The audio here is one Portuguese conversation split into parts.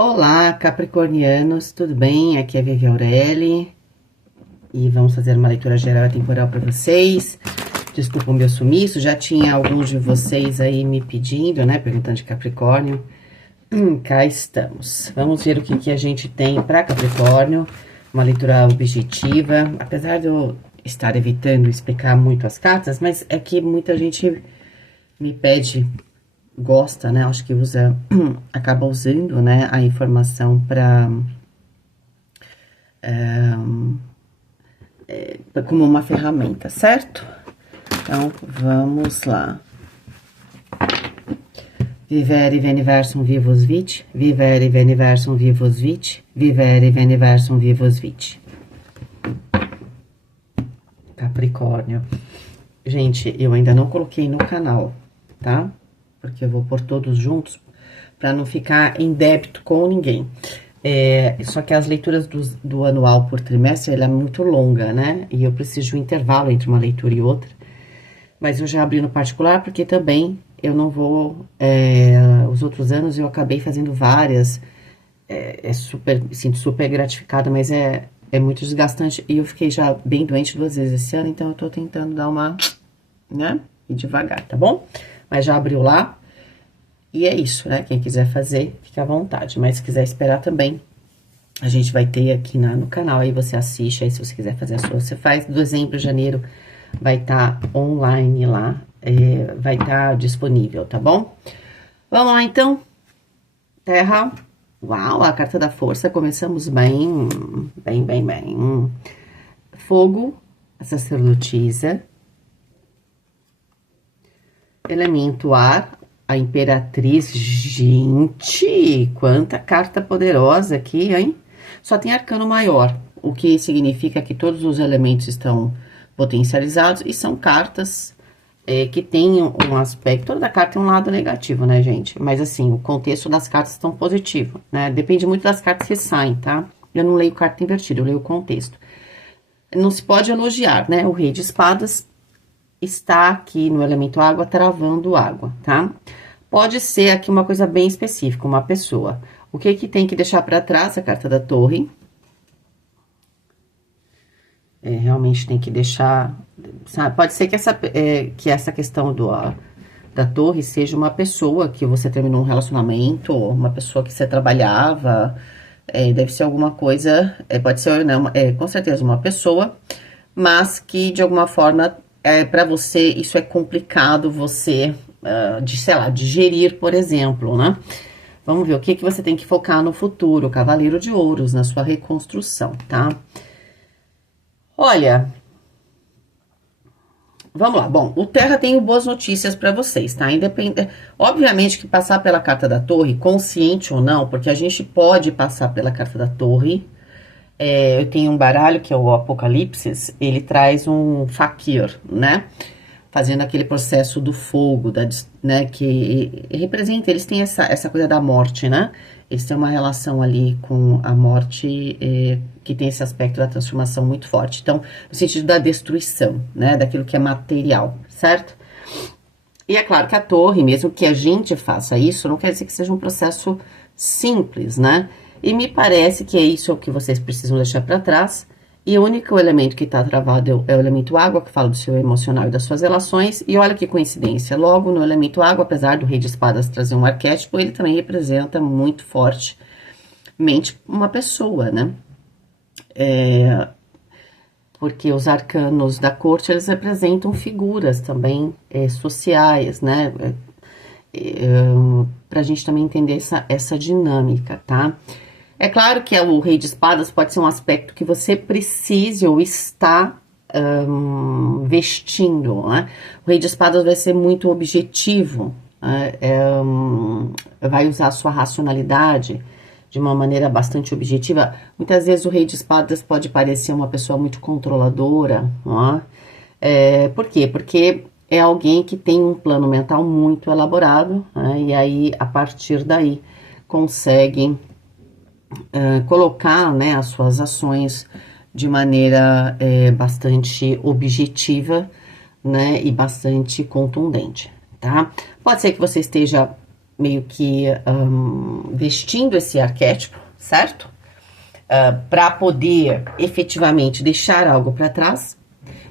Olá, capricornianos, tudo bem? Aqui é a Vivi Aureli e vamos fazer uma leitura geral e temporal para vocês. Desculpa o meu sumiço, já tinha alguns de vocês aí me pedindo, né? Perguntando de Capricórnio. Cá estamos. Vamos ver o que a gente tem para Capricórnio. Uma leitura objetiva, apesar de eu estar evitando explicar muito as cartas, mas é que muita gente me pede, gosta, né? Acho que usa, acaba usando, né, a informação para como uma ferramenta, certo? Então, vamos lá. Vivere veniversum vivus vit, vivere veniversum vivus vit, vivere veniversum vivus vit. Capricórnio. Gente, eu ainda não coloquei no canal, tá? Porque eu vou pôr todos juntos para não ficar em débito com ninguém. Só que as leituras do anual por trimestre, ela é muito longa, né? E eu preciso de um intervalo entre uma leitura e outra. Mas eu já abri no particular, porque também eu não vou... os outros anos eu acabei fazendo várias. Me sinto super gratificada, mas é muito desgastante. E eu fiquei já bem doente 2 vezes esse ano, então eu tô tentando dar uma... né? E devagar, tá bom? Mas já abriu lá. E é isso, né? Quem quiser fazer, fica à vontade. Mas se quiser esperar também, a gente vai ter aqui no canal. Aí você assiste, aí se você quiser fazer a sua, você faz. Dezembro, janeiro, vai estar online lá. Vai estar disponível, tá bom? Vamos lá, então. Terra. Uau, a carta da força. Começamos bem. Bem. Fogo, a sacerdotisa. Elemento ar, a imperatriz. Gente, quanta carta poderosa aqui, hein? Só tem arcano maior, o que significa que todos os elementos estão potencializados e são cartas que têm um aspecto... Toda carta tem um lado negativo, né, gente? Mas, assim, o contexto das cartas estão positivo, né? Depende muito das cartas que saem, tá? Eu não leio carta invertida, eu leio o contexto. Não se pode elogiar, né? O rei de espadas está aqui no elemento água, travando água, tá? Pode ser aqui uma coisa bem específica, uma pessoa. O que que tem que deixar para trás? A carta da torre. Realmente tem que deixar... Sabe? Pode ser que essa questão da torre seja uma pessoa que você terminou um relacionamento, uma pessoa que você trabalhava, deve ser alguma coisa, pode ser, né, com certeza uma pessoa, mas que de alguma forma... para você, isso é complicado você, sei lá, digerir, por exemplo, né? Vamos ver o que você tem que focar no futuro, Cavaleiro de Ouros, na sua reconstrução, tá? Olha, vamos lá. Bom, o Terra tem boas notícias para vocês, tá? Obviamente que passar pela carta da Torre, consciente ou não, porque a gente pode passar pela carta da Torre. Eu tenho um baralho que é o Apocalipse, ele traz um Fakir, né? Fazendo aquele processo do fogo, né? Que representa, eles têm essa coisa da morte, né? Eles têm uma relação ali com a morte que tem esse aspecto da transformação muito forte. Então, no sentido da destruição, né? Daquilo que é material, certo? E é claro que a torre, mesmo que a gente faça isso, não quer dizer que seja um processo simples, né? E me parece que é isso que vocês precisam deixar para trás. E o único elemento que tá travado é o elemento água, que fala do seu emocional e das suas relações. E olha que coincidência, logo no elemento água, apesar do rei de espadas trazer um arquétipo, ele também representa muito fortemente uma pessoa, né? Porque os arcanos da corte, eles representam figuras também sociais, né? Pra gente também entender essa dinâmica, tá? É claro que o rei de espadas pode ser um aspecto que você precise ou está vestindo, né? O rei de espadas vai ser muito objetivo, né? Vai usar a sua racionalidade de uma maneira bastante objetiva. Muitas vezes o rei de espadas pode parecer uma pessoa muito controladora, né? Por quê? Porque é alguém que tem um plano mental muito elaborado, né? E aí, a partir daí, consegue colocar, né, as suas ações de maneira bastante objetiva, né, e bastante contundente, tá? Pode ser que você esteja meio que vestindo esse arquétipo, certo? Para poder efetivamente deixar algo para trás.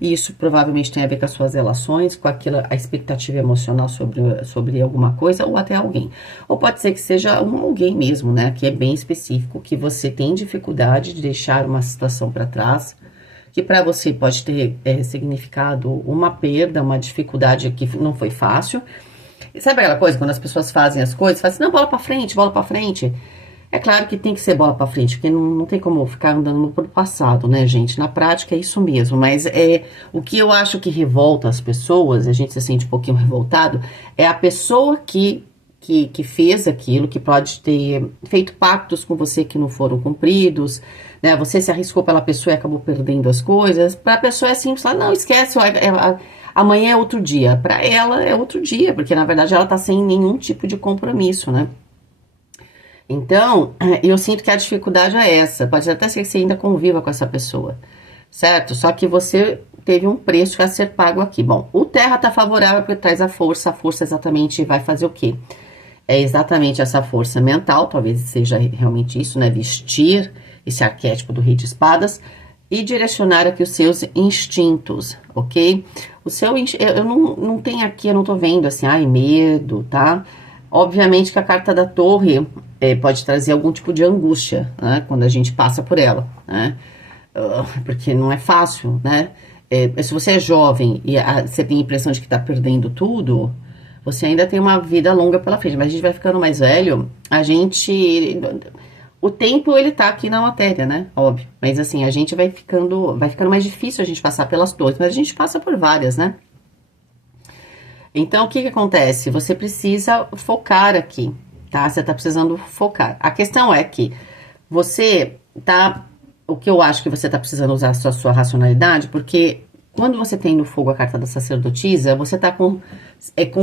E isso provavelmente tem a ver com as suas relações, com aquilo, a expectativa emocional sobre alguma coisa ou até alguém. Ou pode ser que seja alguém mesmo, né? Que é bem específico, que você tem dificuldade de deixar uma situação para trás, que para você pode ter significado uma perda, uma dificuldade que não foi fácil. E sabe aquela coisa, quando as pessoas fazem as coisas, fazem assim, não, bola pra frente. É claro que tem que ser bola pra frente, porque não tem como ficar andando pro passado, né, gente? Na prática é isso mesmo, mas o que eu acho que revolta as pessoas, a gente se sente um pouquinho revoltado, é a pessoa que fez aquilo, que pode ter feito pactos com você que não foram cumpridos, né? Você se arriscou pela pessoa e acabou perdendo as coisas. Pra pessoa é simples, lá, não, esquece, amanhã é outro dia. Pra ela é outro dia, porque na verdade ela tá sem nenhum tipo de compromisso, né? Então, eu sinto que a dificuldade é essa. Pode até ser que você ainda conviva com essa pessoa, certo? Só que você teve um preço a ser pago aqui. Bom, o Terra tá favorável porque traz a força exatamente vai fazer o quê? É exatamente essa força mental, talvez seja realmente isso, né? Vestir esse arquétipo do Rei de Espadas e direcionar aqui os seus instintos, ok? Eu não tenho aqui, eu não tô vendo assim, medo, tá? Obviamente que a carta da Torre pode trazer algum tipo de angústia, né? Quando a gente passa por ela, né? Porque não é fácil, né? Se você é jovem e você tem a impressão de que tá perdendo tudo, você ainda tem uma vida longa pela frente. Mas a gente vai ficando mais velho, o tempo, ele tá aqui na matéria, né? Óbvio. Mas assim, a gente vai ficando mais difícil a gente passar pelas torres, mas a gente passa por várias, né? Então, o que acontece? Você precisa focar aqui, tá? Você tá precisando focar. A questão é que o que eu acho que você tá precisando usar a sua racionalidade, porque quando você tem no fogo a carta da sacerdotisa, você tá com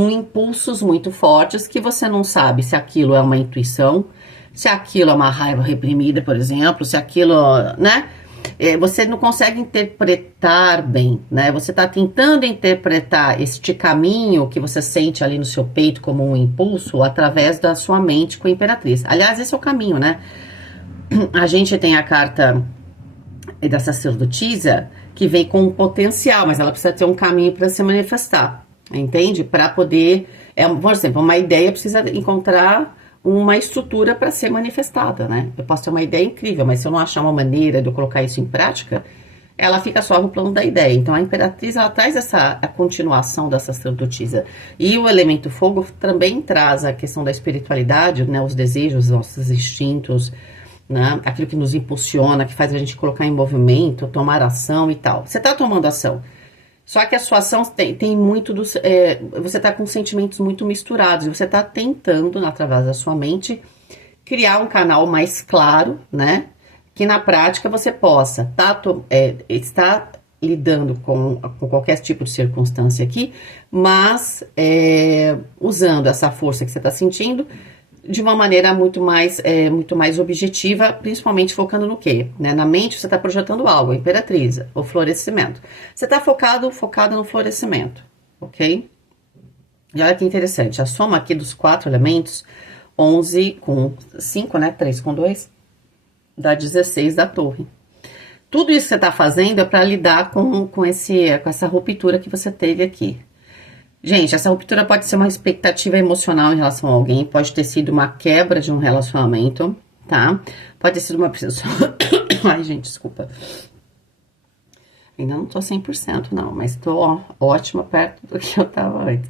impulsos muito fortes que você não sabe se aquilo é uma intuição, se aquilo é uma raiva reprimida, por exemplo, se aquilo, né? Você não consegue interpretar bem, né? Você tá tentando interpretar este caminho que você sente ali no seu peito como um impulso através da sua mente com a Imperatriz. Aliás, esse é o caminho, né? A gente tem a carta da sacerdotisa que vem com um potencial, mas ela precisa ter um caminho para se manifestar, entende? Para poder, por exemplo, uma ideia precisa encontrar uma estrutura para ser manifestada, né? Eu posso ter uma ideia incrível, mas se eu não achar uma maneira de eu colocar isso em prática, ela fica só no plano da ideia. Então, a Imperatriz, ela traz a continuação dessa sacerdotisa. E o elemento fogo também traz a questão da espiritualidade, né? Os desejos, os nossos instintos, né? Aquilo que nos impulsiona, que faz a gente colocar em movimento, tomar ação e tal. Você tá tomando ação. Só que a sua ação tem muito você tá com sentimentos muito misturados. E você tá tentando, através da sua mente, criar um canal mais claro, né? Que na prática você possa estar lidando com qualquer tipo de circunstância aqui, mas usando essa força que você está sentindo de uma maneira muito mais objetiva, principalmente focando no quê? Né? Na mente você está projetando algo, a Imperatriz, o florescimento. Você está focado no florescimento, ok? E olha que interessante, a soma aqui dos 4 elementos, 11 com 5, né? 3 com 2, dá 16 da torre. Tudo isso que você está fazendo é para lidar com essa ruptura que você teve aqui. Gente, essa ruptura pode ser uma expectativa emocional em relação a alguém, pode ter sido uma quebra de um relacionamento, tá? Pode ter sido uma pessoa... Ai, gente, desculpa. Ainda não tô 100% não, mas tô ótima perto do que eu tava antes.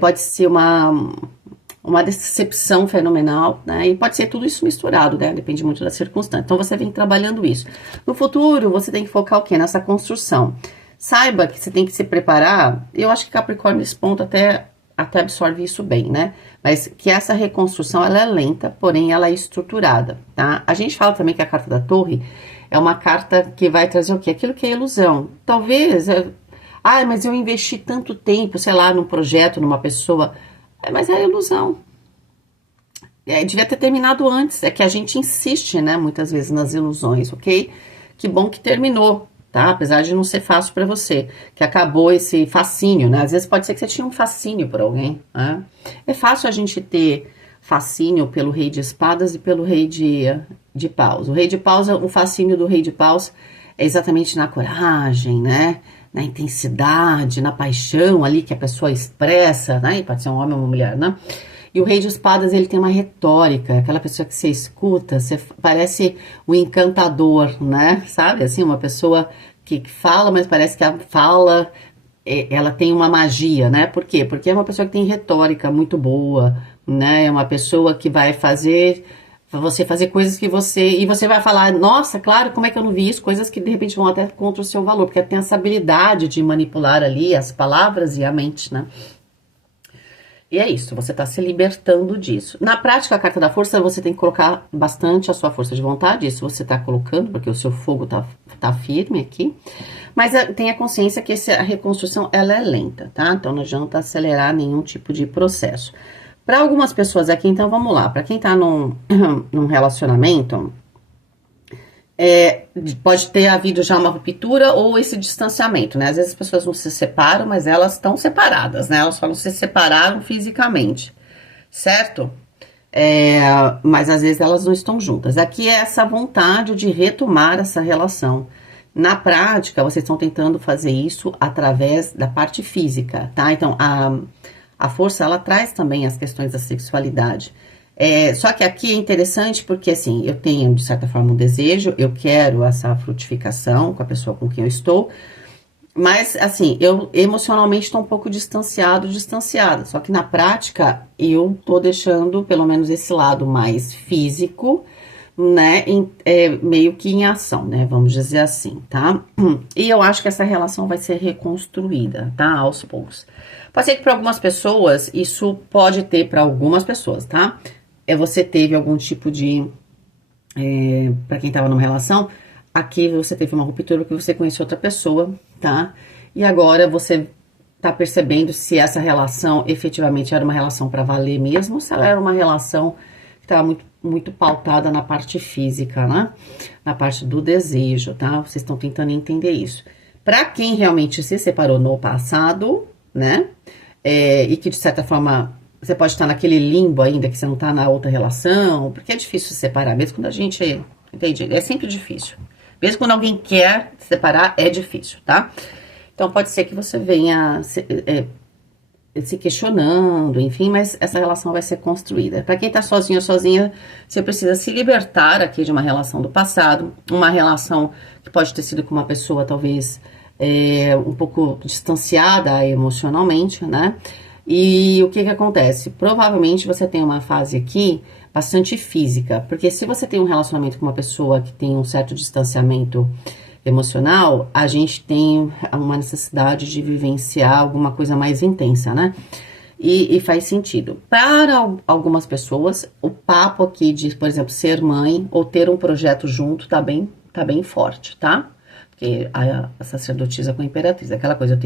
Pode ser uma decepção fenomenal, né? E pode ser tudo isso misturado, né? Depende muito da circunstância. Então, você vem trabalhando isso. No futuro, você tem que focar o quê? Nessa construção. Saiba que você tem que se preparar. Eu acho que Capricórnio, nesse ponto, até absorve isso bem, né? Mas que essa reconstrução, ela é lenta, porém, ela é estruturada, tá? A gente fala também que a carta da Torre é uma carta que vai trazer o quê? Aquilo que é ilusão. Talvez... mas eu investi tanto tempo, sei lá, num projeto, numa pessoa... Mas é ilusão. Devia ter terminado antes. É que a gente insiste, né, muitas vezes nas ilusões, ok? Que bom que terminou. tá? Apesar de não ser fácil pra você, que acabou esse fascínio, né? Às vezes pode ser que você tinha um fascínio por alguém, né? É fácil a gente ter fascínio pelo rei de espadas e pelo rei de paus. O rei de paus, o fascínio do rei de paus é exatamente na coragem, né? Na intensidade, na paixão ali que a pessoa expressa, né? E pode ser um homem ou uma mulher, né? E o rei de espadas, ele tem uma retórica, aquela pessoa que você escuta, você parece o encantador, né? Sabe? Assim, uma pessoa que fala, mas parece que a fala, ela tem uma magia, né? Por quê? Porque é uma pessoa que tem retórica muito boa, né? É uma pessoa que vai fazer você fazer coisas que você... E você vai falar, nossa, claro, como é que eu não vi isso? Coisas que de repente vão até contra o seu valor, porque tem essa habilidade de manipular ali as palavras e a mente, né? E é isso, você tá se libertando disso. Na prática, a carta da força, você tem que colocar bastante a sua força de vontade, isso você tá colocando, porque o seu fogo tá firme aqui. Mas tenha consciência que a reconstrução, ela é lenta, tá? Então não adianta acelerar nenhum tipo de processo. Para algumas pessoas aqui, então vamos lá. Para quem tá num relacionamento, pode ter havido já uma ruptura ou esse distanciamento, né? Às vezes as pessoas não se separam, mas elas estão separadas, né? Elas só não se separaram fisicamente, certo? Mas às vezes elas não estão juntas. Aqui é essa vontade de retomar essa relação. Na prática, vocês estão tentando fazer isso através da parte física, tá? Então, a força, ela traz também as questões da sexualidade. Só que aqui é interessante porque, assim, eu tenho, de certa forma, um desejo, eu quero essa frutificação com a pessoa com quem eu estou, mas, assim, eu emocionalmente estou um pouco distanciada. Só que na prática, eu tô deixando, pelo menos, esse lado mais físico, né, meio que em ação, né, vamos dizer assim, tá? E eu acho que essa relação vai ser reconstruída, tá, aos poucos. Pode ser que para algumas pessoas, isso pode ter para algumas pessoas, tá? Você teve algum tipo de, para quem tava numa relação, aqui você teve uma ruptura porque você conheceu outra pessoa, tá? E agora você tá percebendo se essa relação efetivamente era uma relação para valer mesmo, ou se ela era uma relação que estava muito pautada na parte física, né? Na parte do desejo, tá? Vocês estão tentando entender isso. Para quem realmente se separou no passado, né? E que de certa forma você pode estar naquele limbo ainda, que você não tá na outra relação, porque é difícil se separar, mesmo quando a gente, entende? É sempre difícil. Mesmo quando alguém quer se separar, é difícil, tá? Então pode ser que você venha se questionando, enfim, mas essa relação vai ser construída. Para quem tá sozinho ou sozinha, você precisa se libertar aqui de uma relação do passado, uma relação que pode ter sido com uma pessoa talvez um pouco distanciada emocionalmente, né? E o que acontece? Provavelmente você tem uma fase aqui bastante física, porque se você tem um relacionamento com uma pessoa que tem um certo distanciamento emocional, a gente tem uma necessidade de vivenciar alguma coisa mais intensa, né? E faz sentido. Para algumas pessoas, o papo aqui de, por exemplo, ser mãe ou ter um projeto junto tá bem forte, tá? Porque a sacerdotisa com a imperatriz, aquela coisa,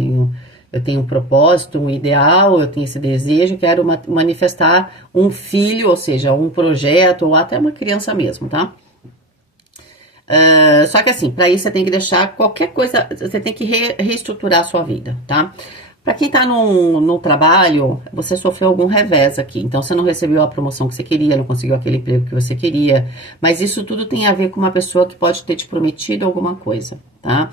eu tenho um propósito, um ideal, eu tenho esse desejo, quero manifestar um filho, ou seja, um projeto, ou até uma criança mesmo, tá? Só que assim, para isso você tem que deixar qualquer coisa, você tem que reestruturar a sua vida, tá? Para quem tá no trabalho, você sofreu algum revés aqui, então você não recebeu a promoção que você queria, não conseguiu aquele emprego que você queria, mas isso tudo tem a ver com uma pessoa que pode ter te prometido alguma coisa, tá?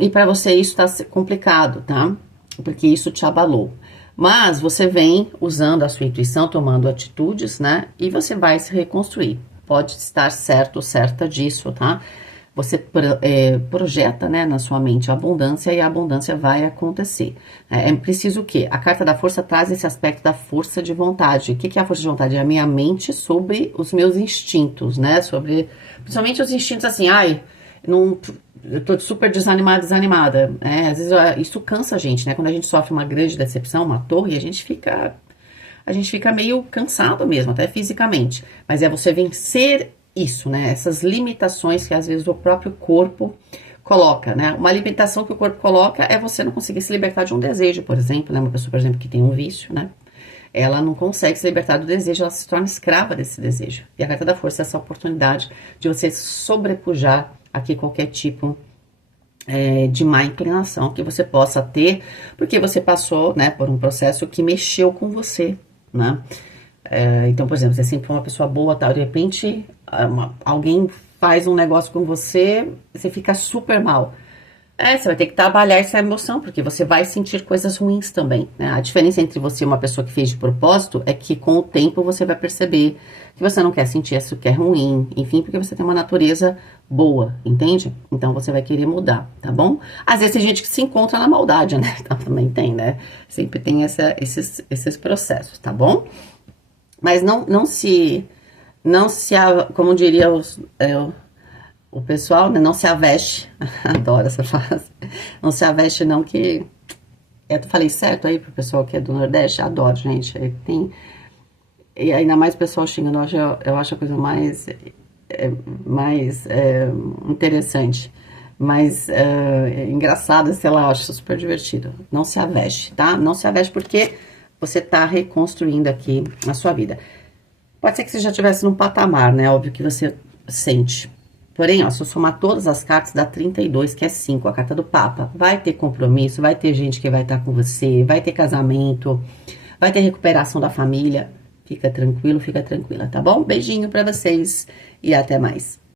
E para você isso tá complicado, tá? Porque isso te abalou. Mas você vem usando a sua intuição, tomando atitudes, né? E você vai se reconstruir. Pode estar certo ou certa disso, tá? Você projeta, né, na sua mente a abundância e a abundância vai acontecer. É preciso o quê? A carta da força traz esse aspecto da força de vontade. O que é a força de vontade? É a minha mente sobre os meus instintos, né? Principalmente os instintos assim, eu tô super desanimada. Às vezes isso cansa a gente, né? Quando a gente sofre uma grande decepção, uma torre, a gente fica meio cansado mesmo, até fisicamente. Mas é você vencer isso, né? Essas limitações que às vezes o próprio corpo coloca, né? Uma limitação que o corpo coloca é você não conseguir se libertar de um desejo, por exemplo, né? Uma pessoa, por exemplo, que tem um vício, né? Ela não consegue se libertar do desejo, ela se torna escrava desse desejo. E a carta da força é essa oportunidade de você sobrepujar aqui qualquer tipo de má inclinação que você possa ter, porque você passou, né, por um processo que mexeu com você, né? Então, por exemplo, você sempre foi uma pessoa boa, tal, de repente alguém faz um negócio com você, você fica super mal. Você vai ter que trabalhar essa emoção, porque você vai sentir coisas ruins também, né? A diferença entre você e uma pessoa que fez de propósito é que com o tempo você vai perceber que você não quer sentir isso que é ruim, enfim, porque você tem uma natureza boa, entende? Então você vai querer mudar, tá bom? Às vezes tem gente que se encontra na maldade, né? Então, também tem, né? Sempre tem esses processos, tá bom? Mas como diria o pessoal, né, não se aveste, adoro essa frase, não se aveste não que, eu falei certo aí pro pessoal que é do Nordeste, adoro, gente, e ainda mais o pessoal xingando, eu acho a coisa mais interessante, mais engraçada, sei lá, eu acho super divertido, não se aveste, tá? Não se aveste porque você tá reconstruindo aqui a sua vida. Pode ser que você já estivesse num patamar, né? Óbvio que você sente. Porém, ó, se eu somar todas as cartas, dá 32, que é 5, a carta do Papa. Vai ter compromisso, vai ter gente que vai estar com você, vai ter casamento, vai ter recuperação da família. Fica tranquilo, fica tranquila, tá bom? Beijinho pra vocês e até mais.